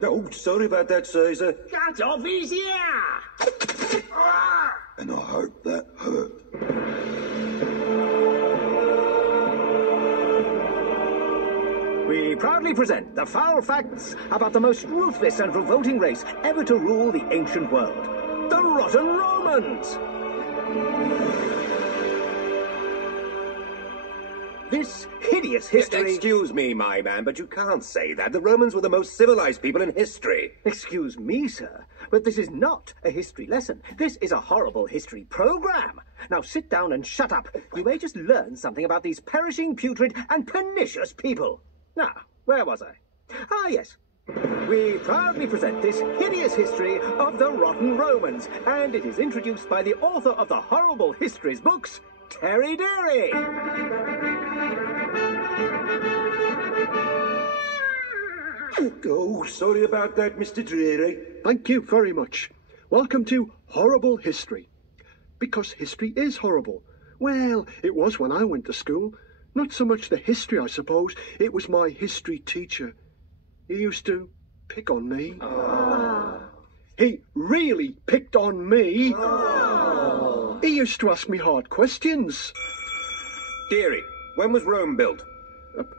Oh, sorry about that, Caesar. Cut off his ear! And I hope that hurt. We proudly present the foul facts about the most ruthless and revolting race ever to rule the ancient world. The Rotten Romans! This hideous history... Excuse me, my man, but you can't say that. The Romans were the most civilized people in history. Excuse me, sir, but this is not a history lesson. This is a horrible history program. Now sit down and shut up. You may just learn something about these perishing, putrid, and pernicious people. Now, where was I? Ah, yes. We proudly present this hideous history of the Rotten Romans, and it is introduced by the author of the Horrible Histories books, Terry Deary. Oh, sorry about that, Mr. Dreary. Thank you very much. Welcome to Horrible History. Because history is horrible. Well, it was when I went to school. Not so much the history, I suppose. It was my history teacher. He used to pick on me. Oh. He really picked on me. Oh. He used to ask me hard questions. Deary, when was Rome built?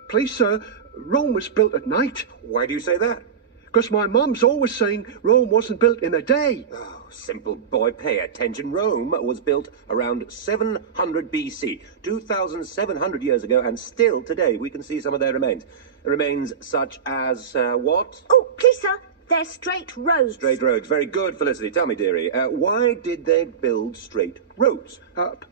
Please, sir, Rome was built at night. Why do you say that? Because my mum's always saying Rome wasn't built in a day. Oh, simple boy, pay attention. Rome was built around 700 BC, 2,700 years ago, and still today we can see some of their remains. Remains such as, what? Oh, please, sir, they're straight roads. Straight roads. Very good, Felicity. Tell me, dearie, why did they build straight roads?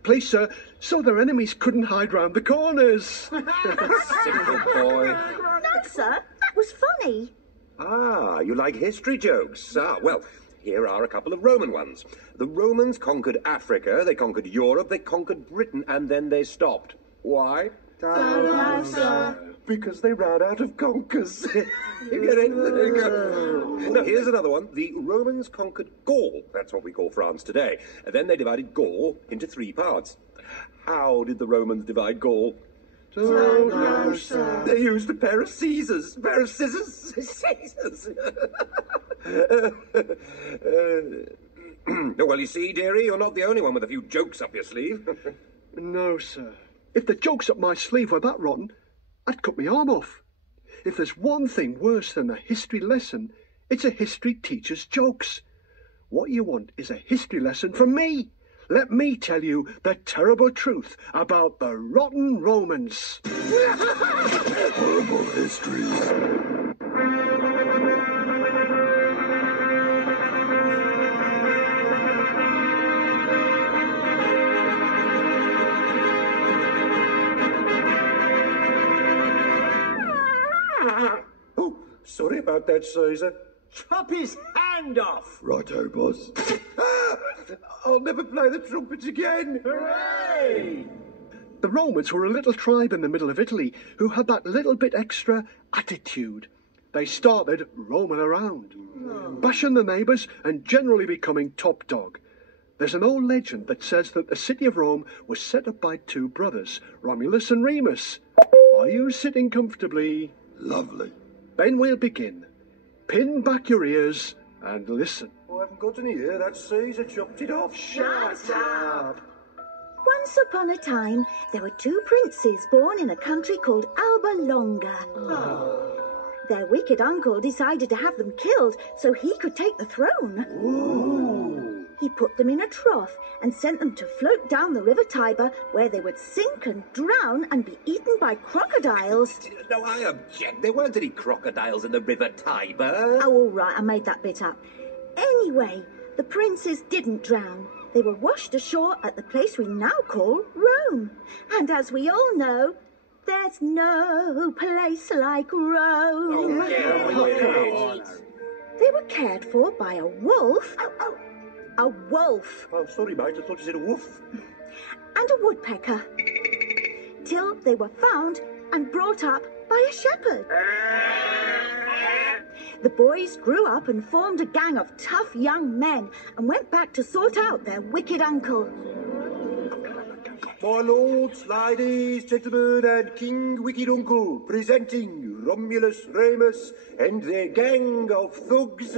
Please, sir, so their enemies couldn't hide round the corners. Simple boy. No, sir, that was funny. Ah, you like history jokes. Ah, well, here are a couple of Roman ones. The Romans conquered Africa, they conquered Europe, they conquered Britain, and then they stopped. Why? Don't know, sir. Because they ran out of conquers. You get it? There you go. Now, here's another one. The Romans conquered Gaul. That's what we call France today. And then they divided Gaul into 3 parts. How did the Romans divide Gaul? Don't know, sir. They used a pair of scissors. Pair of scissors. Scissors. Well, you see, dearie, you're not the only one with a few jokes up your sleeve. No, sir. If the jokes up my sleeve were that rotten, I'd cut my arm off. If there's one thing worse than a history lesson, it's a history teacher's jokes. What you want is a history lesson from me. Let me tell you the terrible truth about the Rotten Romans. Horrible Histories. Oh, sorry about that, Caesar. Chop his hand off! Righto, boss. I'll never play the trumpet again. Hooray! The Romans were a little tribe in the middle of Italy who had that little bit extra attitude. They started roaming around, bashing the neighbours and generally becoming top dog. There's an old legend that says that the city of Rome was set up by 2 brothers, Romulus and Remus. Are you sitting comfortably? Lovely. Then we'll begin. Pin back your ears and listen. I haven't got any ear. That Caesar chopped it off. Shut up. Once upon a time, there were 2 princes born in a country called Alba Longa. Their wicked uncle decided to have them killed so he could take the throne. Ooh. He put them in a trough and sent them to float down the River Tiber, where they would sink and drown and be eaten by crocodiles. No, I object. There weren't any crocodiles in the River Tiber. Oh, all right, I made that bit up. Anyway, the princes didn't drown. They were washed ashore at the place we now call Rome. And as we all know, there's no place like Rome. Oh, yeah, They were cared for by a wolf. A wolf. Oh, sorry, mate. I thought you said a wolf. And a woodpecker. Till they were found and brought up by a shepherd. The boys grew up and formed a gang of tough young men and went back to sort out their wicked uncle. My lords, ladies, gentlemen, and King Wicked Uncle, presenting Romulus, Remus, and their gang of thugs.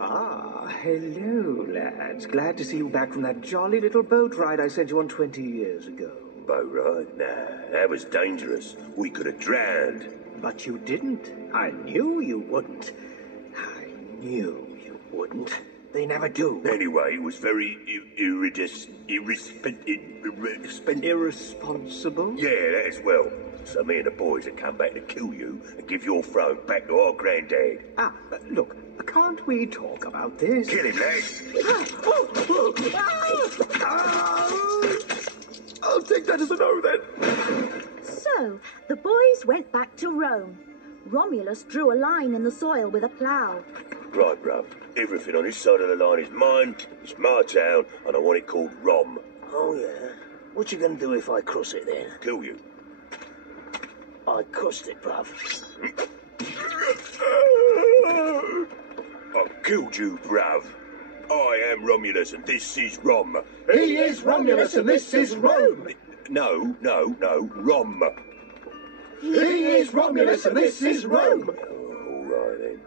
Ah, hello, lads. Glad to see you back from that jolly little boat ride I sent you on 20 years ago. Boat ride? Nah, that was dangerous. We could have drowned. But you didn't. I knew you wouldn't. I knew you wouldn't. They never do. Anyway, it was very Irresponsible? Yeah, that as well. So me and the boys had come back to kill you and give your throne back to our granddad. Look, can't we talk about this? Kill him, lads. I'll take that as a no, then. So, the boys went back to Rome. Romulus drew a line in the soil with a plough. Right, bruv. Everything on this side of the line is mine. It's my town, and I want it called Rom. Oh, yeah? What you gonna do if I cross it then? Kill you. I crossed it, bruv. I've killed you, bruv. I am Romulus, and this is Rom. He is Romulus, and this is Rome. No, Rom. He is Romulus, and this is Rome. All right, then.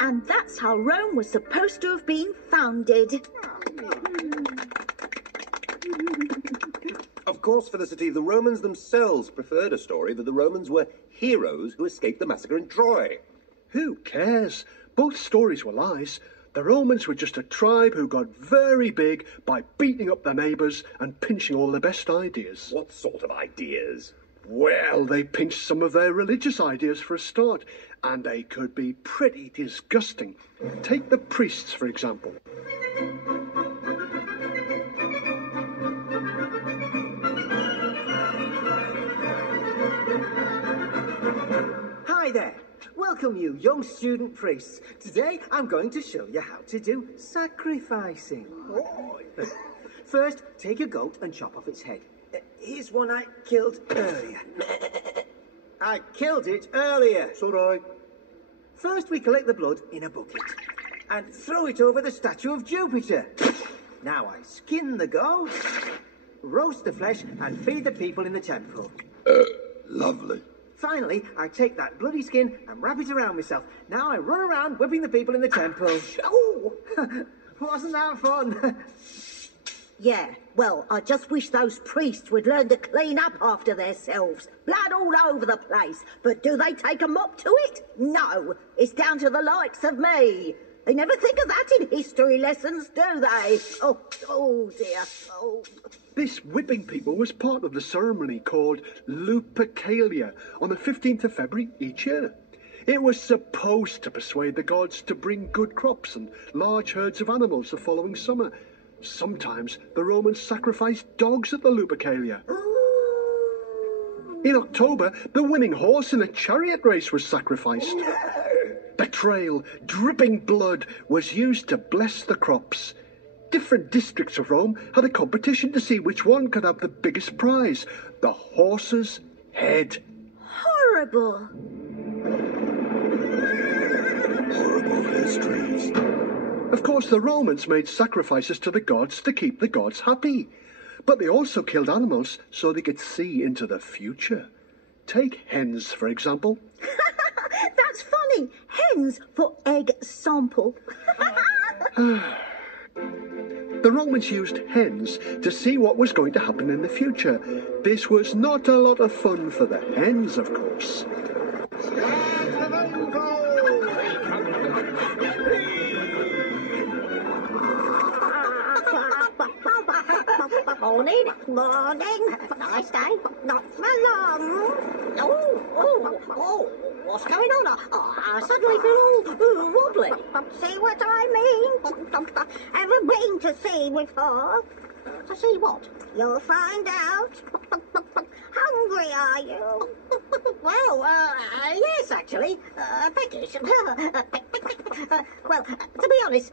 And that's how Rome was supposed to have been founded. Of course, Felicity, the Romans themselves preferred a story that the Romans were heroes who escaped the massacre in Troy. Who cares? Both stories were lies. The Romans were just a tribe who got very big by beating up their neighbours and pinching all the best ideas. What sort of ideas? Well, they pinched some of their religious ideas for a start, and they could be pretty disgusting. Take the priests, for example. Hi there. Welcome, you young student priests. Today, I'm going to show you how to do sacrificing. First, take a goat and chop off its head. Here's one I killed earlier. I killed it earlier. It's all right. First, we collect the blood in a bucket and throw it over the statue of Jupiter. Now I skin the goat, roast the flesh, and feed the people in the temple. Lovely. Finally, I take that bloody skin and wrap it around myself. Now I run around whipping the people in the temple. Oh! Wasn't that fun? Yeah, well, I just wish those priests would learn to clean up after themselves. Blood all over the place. But do they take a mop to it? No, it's down to the likes of me. They never think of that in history lessons, do they? Oh dear. Oh. This whipping people was part of the ceremony called Lupercalia on the 15th of February each year. It was supposed to persuade the gods to bring good crops and large herds of animals the following summer. Sometimes the Romans sacrificed dogs at the Lupercalia. In October, the winning horse in a chariot race was sacrificed. The trail, dripping blood, was used to bless the crops. Different districts of Rome had a competition to see which one could have the biggest prize, the horse's head. Horrible. Horrible histories. Of course, the Romans made sacrifices to the gods to keep the gods happy. But they also killed animals so they could see into the future. Take hens, for example. That's funny. Hens for egg sample. The Romans used hens to see what was going to happen in the future. This was not a lot of fun for the hens, of course. Morning. Nice day. Not for long. What's going on? I suddenly feel all wobbly. See what I mean? Ever been to sea before? To see what? You'll find out. Hungry, are you? Well, yes, actually. Peckish. Well, to be honest,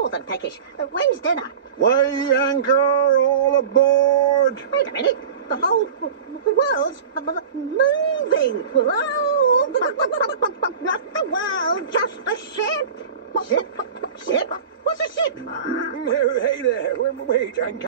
more than peckish. When's dinner? Weigh anchor, all aboard! Wait a minute. The whole world's moving. Whoa! Not the world, just the ship. Ship? What's a ship? Hey there. Wait, I'm